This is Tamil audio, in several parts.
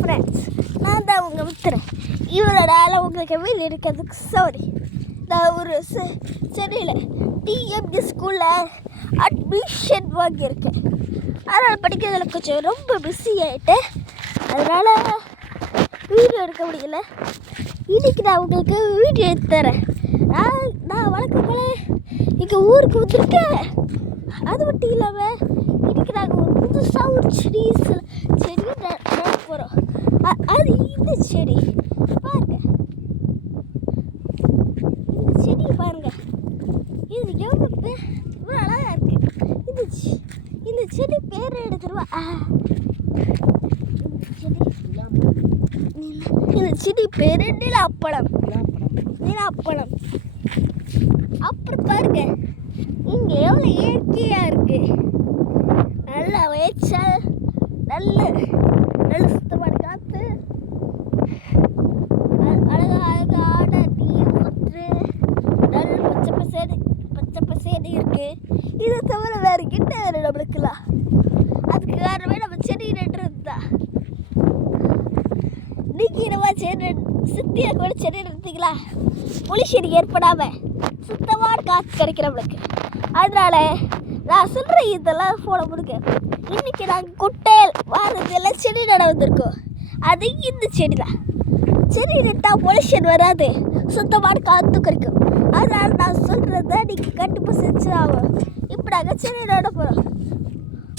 ஃப்ரெண்ட்ஸ், நான் தான் உங்கள் மித்திரன். இவரோட உங்களுக்கு வீடு இருக்கிறதுக்கு சாரி. நான் ஒரு சென்னையில் டிஎம்டி ஸ்கூலில் அட்மிஷன் வாங்கியிருக்கேன். அதனால் படிக்கிறதுல கொஞ்சம் ரொம்ப பிஸி ஆகிட்டேன். அதனால் வீடியோ எடுக்க முடியல. இன்றைக்கி நான் உங்களுக்கு வீடியோ எடுத்து தரேன். நான் வழக்கம் போல் எங்கள் ஊருக்கு வந்திருக்கேன். அது மட்டும் இல்லாமல் இன்றைக்கி நாங்கள் ஒரு புதுசாக ஒரு செடி நட போகிறோம். அது இந்த செடி பாருங்க, இந்த செடி பாருங்க, இது எவ்வளோ அழகாக இருக்குது. இந்த செடி பேர் எடுத்துருவா. இந்த செடி பேர் நிலாப்பழம். அப்புறம் பாருங்க, இங்கே எவ்வளோ இயற்கையாக இருக்கு. நல்ல வேச்சல், நல்ல சுத்தமான காற்று, அழகான நீர் ஒற்று, நல்ல பச்சை பசேடி இருக்கு. இதை தவிர வேறு என்ன வேணும் நம்மளுக்குலாம்? அதுக்கு காரணமே நம்ம செடி நட்டுறது தான். நீங்கள் இந்த மாதிரி சித்தியை கூட செடி நட்டுறீங்களா? பொல்யூஷன் ஏற்படாமல் சுத்தமான காற்று கிடைக்கிற நம்மளுக்கு. அதனால நான் சொல்கிறேன், இதெல்லாம் போட முடியுங்க. இன்றைக்கி நாங்கள் குட்டையில் வாரதெல்லாம் செடி நட வந்திருக்கோம். அது இந்த செடி தான். செடி நட்டால் பொல்யூஷன் வராது, சுத்தமான காற்று கிடைக்கும். அதனால நான் சொல்கிறத நீங்கள் கண்டிப்பாக செஞ்சு ஆகும். இப்போ நாங்கள் செடி நட போகிறோம்.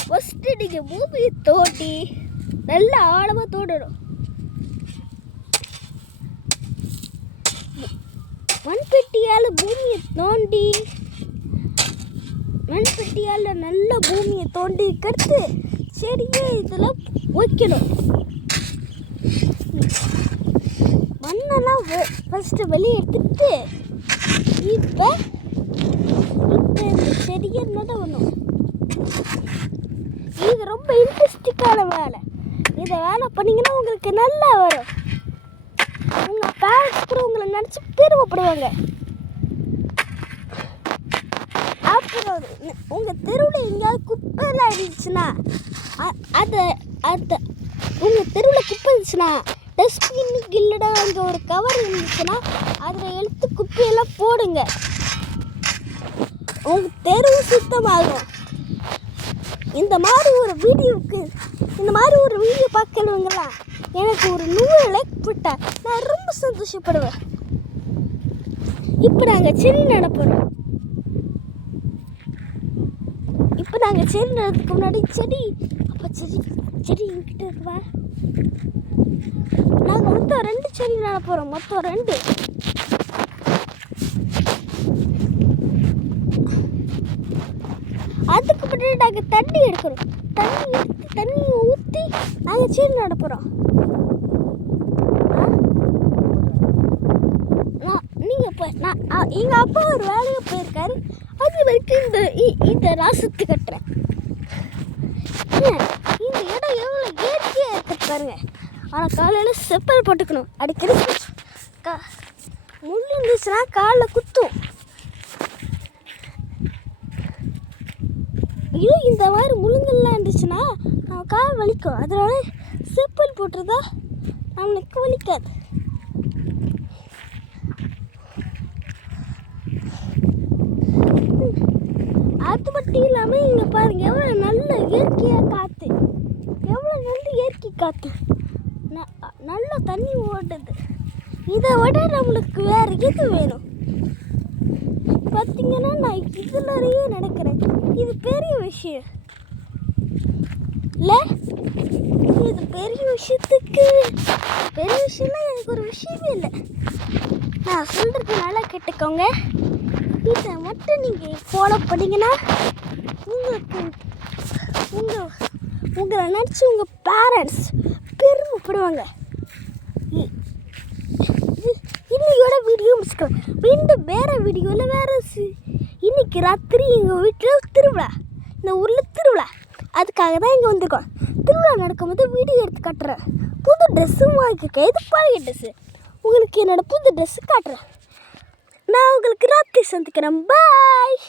ஃபஸ்ட்டு நீங்கள் பூமியை தோண்டி நல்லா ஆழமாக தோண்டணும். மண்பெட்டியால் பூமியை தோண்டி நல்ல பூமியை தோண்டி கடுத்து செடியே இதெல்லாம் வைக்கணும். மண்ணெல்லாம் ஃபஸ்ட்டு வெளியே எடுத்துட்டு இப்போ இந்த செடியை நடணும். இது ரொம்ப இன்ட்ரெஸ்டிங்கான வேலை. இதை வேலை பண்ணிங்கன்னா உங்களுக்கு நல்லா வரும். உங்கள் பேரண்ட்ஸ் கூட உங்களை நினச்சி பெருமைப்படுவாங்க. அப்புறம் உங்கள் தெருவில் எங்கேயாவது குப்பைலாம் இருந்துச்சுன்னா உங்கள் தெருவில் குப்பை இருந்துச்சுன்னா டஸ்ட்பின்னுக்கு இல்லைடா அங்கே ஒரு கவர் இருந்துச்சுன்னா அதில் எடுத்து குப்பையெல்லாம் போடுங்க. உங்கள் தெருவு சுத்தமாகும். இந்த மாதிரி ஒரு வீடியோ பார்க்கணுங்களா? எனக்கு ஒரு 100 லைக் போட்டால் நான் ரொம்ப சந்தோஷப்படுவேன். இப்போ நாங்கள் செடி நட போகிறோம். இப்போ நாங்கள் செடி நடறதுக்கு முன்னாடி செடி என்கிட்ட இருக்குவா. நாங்கள் மொத்தம் 2 செடி நட போகிறோம். மொத்தம் 2. அதுக்கு முன்னாடி நாங்கள் தண்ணி எடுக்கிறோம். தண்ணியை ஊற்றி நாங்கள் செடி நட போகிறோம். எங்கள் அப்பா ஒரு வேலையை போயிருக்காரு. அது வரைக்கும் இந்த ராசத்து கட்டுறேன். இந்த இடம் எவ்வளோ இயற்கையாக இருக்குது பாருங்க. ஆனால் காலையில் செப்பல் போட்டுக்கணும். அடிக்கடி முள் இருந்துச்சுன்னா காலில் குத்தும். இந்த மாதிரி முள்ளுங்கள்லாம் இருந்துச்சுன்னா நம்ம கால் வலிக்கும். அதனால செப்பல் போட்டுருந்தா நம்மளுக்கு வலிக்காது. அது மட்டும் இல்லாமல் இங்கே பாருங்கள், எவ்வளோ நல்ல இயற்கையாக காற்று, எவ்வளோ நல்ல இயற்கை காற்று, நல்ல தண்ணி ஓடுது. இதை விட நம்மளுக்கு வேறு எது வேணும்? பார்த்தீங்கன்னா நான் இதுலறையே நடக்கிறேன். இது பெரிய விஷயம் இல்லை? இது பெரிய விஷயம்னா எனக்கு ஒரு விஷயமே இல்லை. நான் சொல்கிறது நல்லா கேட்டுக்கோங்க. இதை மட்டும் நீங்கள் ஃபாலோ பண்ணிங்கன்னா உங்களை நினச்சி உங்கள் பேரண்ட்ஸ் பெருமைப்படுவாங்க. இன்னையோட வீடியோ முடிச்சுக்கலாம். மீண்டும் வேறு வீடியோவில் இன்னைக்கு ராத்திரி எங்கள் வீட்டில் திருவிழா, இந்த ஊரில் திருவிழா. அதுக்காக தான் இங்கே வந்திருக்கோம். திருவிழா நடக்கும்போது வீடியோ எடுத்து காட்டுறேன். புது ட்ரெஸ்ஸும் வாங்கியிருக்கேன். இது பழைய ட்ரெஸ்ஸு. உங்களுக்கு என்னோடய புது ட்ரெஸ்ஸு காட்டுறேன். நான் உங்களுக்கு ராத்திரி சந்திக்கிறேன். பாய்.